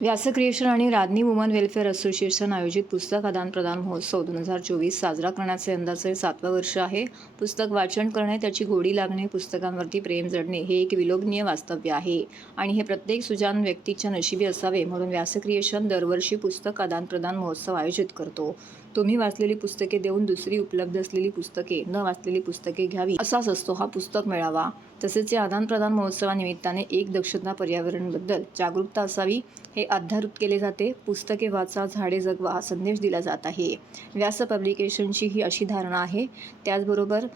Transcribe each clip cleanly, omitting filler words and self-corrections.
व्यास creation आणि राधनी woman welfare association आयोजित पुस्तक आदान-प्रदान महोत्सव 2024 साजरा करण्याचे यंदाचे 7वे वर्ष आहे. पुस्तक वाचन करणे, त्याची गोडी लागणे, पुस्तकांवरती प्रेम जडणे हे एक विलोभनीय वास्तव्य आहे आणि हे प्रत्येक सुजाण व्यक्तीच्या नशिबी असावे, म्हणून व्यास क्रिएशन दरवर्षी पुस्तक आदान-प्रदान महोत्सव आयोजित करतो. तुम्ही वाचलेली पुस्तके देऊन दुसरी उपलब्ध असलेली पुस्तके, न वाचलेली पुस्तके घ्यावी, असाच असतो हा पुस्तक मेळावा. तसेच या आदान-प्रदान महोत्सवानिमित्ताने एक दक्षता पर्यावरणाबद्दल जागरूकता असावी हे अध्यारूत केले जाते. पुस्तके वाचा, झाडे जगवा हा संदेश दिला जात आहे. व्यास पब्लिकेशनची ही अशी धारणा आहे. त्याचबरोबर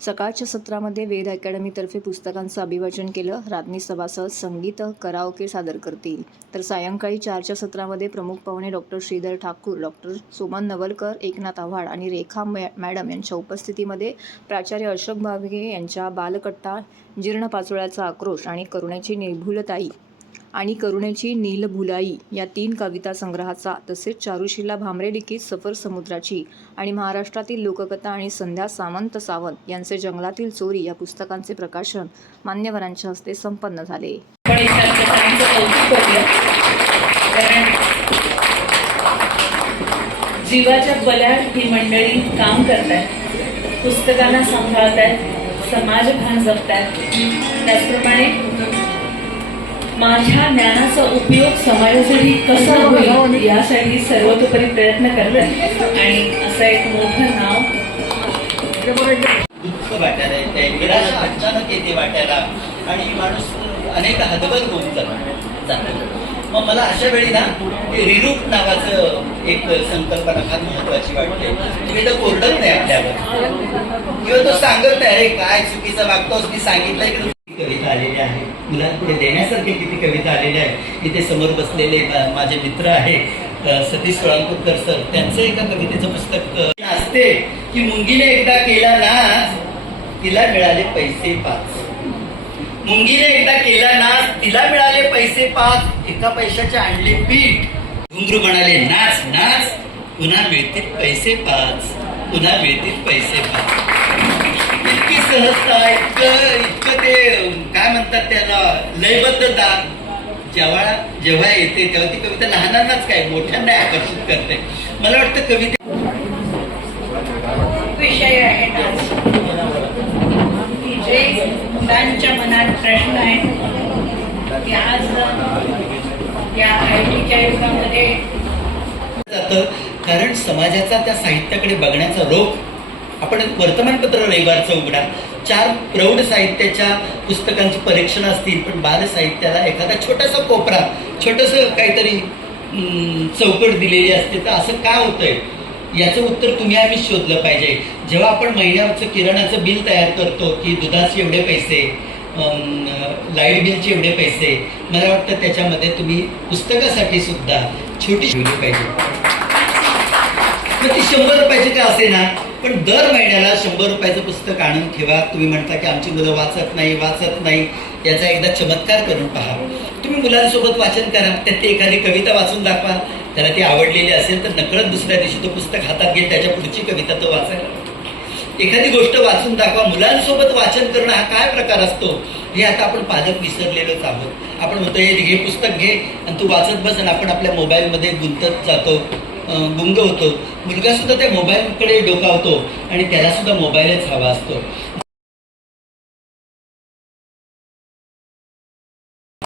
सकाळच्या सत्रामध्ये वेद अकॅडमीतर्फे पुस्तकांचं अभिवाचन केलं. राधनी सभासद संगीत कराओके सादर करतील. तर सायंकाळी 4च्या सत्रामध्ये प्रमुख पाहुणे डॉक्टर श्रीधर ठाकूर, डॉक्टर सोमन नवलकर, एकनाथ आव्हाड आणि रेखा मॅडम यांच्या उपस्थितीमध्ये प्राचार्य अशोक भावगे यांच्या बालकट्टा, जीर्ण पाचोळ्याचा आक्रोश आणि करुणेची नीलभुलाई या 3 कविता संग्रहाचा, तसेच चारुशीला भामरे लिखित सफर समुद्राची आणि महाराष्ट्रातील लोककथा आणि संध्या सामंत सावंत यांचे जंगलातील चोरी या पुस्तकांचे प्रकाशन मान्यवरांच्या हस्ते संपन्न झाले. जीवाच्या बल्यात ही मंडळी काम करतात, पुस्तकांना सांभाळतात, समाजभान जपतात. त्याचप्रमाणे माझ्या ज्ञानाचा उपयोग समाजासाठी कसा होईल यासाठी सर्वतोपरी प्रयत्न करतात आणि असं एक मोठं नाव दुःख वाटायला येते, निराशा अचानक येते वाटायला आणि माणूस अनेक हतबल होऊन जातो. मग मला अशा वेळी ना रिरूट नावाचं एक संकल्पना फार महत्वाची वाटते. तुम्ही तर कोरडत नाही आपल्यावर किंवा तो सांगत नाही, अरे काय चुकीचं वागतोस, मी सांगितलंय की कविता आलेल्या आहे, मुलांपुढे देण्यासारखे किती कविता आलेल्या आहे. इथे समोर बसलेले माझे मित्र आहे सतीश सोळंकर सर, त्यांचं एका कवितेचं पुस्तक असते की मुंगीने एकदा केला नाच, तिला मिळाले पैसे 5. मुंगीने एकदा केला नाच, तिला मिळाले पैसे 5. एका पैशाचे आणले पीठ. घुंगरू म्हणाले नाच नाच, पुन्हा मिळतील पैसे 5, पुन्हा मिळतील पैसे 5. इतकी सहजता, इतकं ते काय म्हणतात त्याला लयबद्धता जेव्हा येते तेव्हा ती कविता लहानांनाच काय मोठ्यांना आकर्षित करते. मला वाटतं कविता विषय आहे जे मुलांच्या मनात प्रश्न आहे की आज या आयटीच्या युगामध्ये जातं, कारण समाजाचा त्या साहित्याकडे बघण्याचा रोख. आपण वर्तमानपत्र रविवारचं उघडा, 4 प्रौढ साहित्याच्या पुस्तकांची परीक्षण असतील, पण बाल साहित्याला एखादा छोटासा कोपरा, छोटंसं काहीतरी चौकट दिलेली असते. तर असं का होतंय याचं उत्तर तुम्ही आम्ही शोधलं पाहिजे. जेव्हा आपण महिन्याचं किराणाचं बिल तयार करतो की दुधाचे एवढे पैसे, लाईट बिलचे एवढे पैसे, मला वाटतं त्याच्यामध्ये तुम्ही पुस्तकासाठी सुद्धा छोटी ठेवली पाहिजे. मग ती 100 रुपयाची का असे ना, पण दर महिन्याला 100 रुपयाचं पुस्तक आणून ठेवा. तुम्ही म्हणता की आमची मुलं वाचत नाही, याचा एकदा चमत्कार करून पहा. तुम्ही मुलांसोबत वाचन करा, त्यातली एखादी कविता वाचून दाखवा. त्याला ती आवडलेली असेल तर नकळत दुसऱ्या दिवशी तो पुस्तक हातात घेईल, त्याच्या पुढची कविता तो वाचायला. एखादी गोष्ट वाचून दाखवा. मुलांसोबत वाचन करणं हा काय प्रकार असतो हे आता आपण पालक विसरलेलोच आहोत. आपण म्हणतो हे घे पुस्तक घे आणि तू वाचत बस, आणि आपण आपल्या मोबाईलमध्ये गुंतत जातो, गुंग होतो. मुलगा सुद्धा त्या मोबाईलकडे डोकावतो आणि त्याला सुद्धा मोबाईलच हवा असतो.